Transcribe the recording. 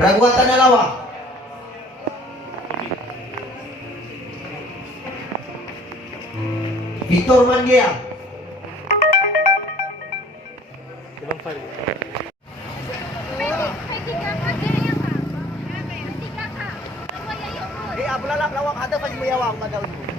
Raguatan na lawa. Victor Mangia. Ibang file. Abula lang lawak ada pas mo yawang madawin mo.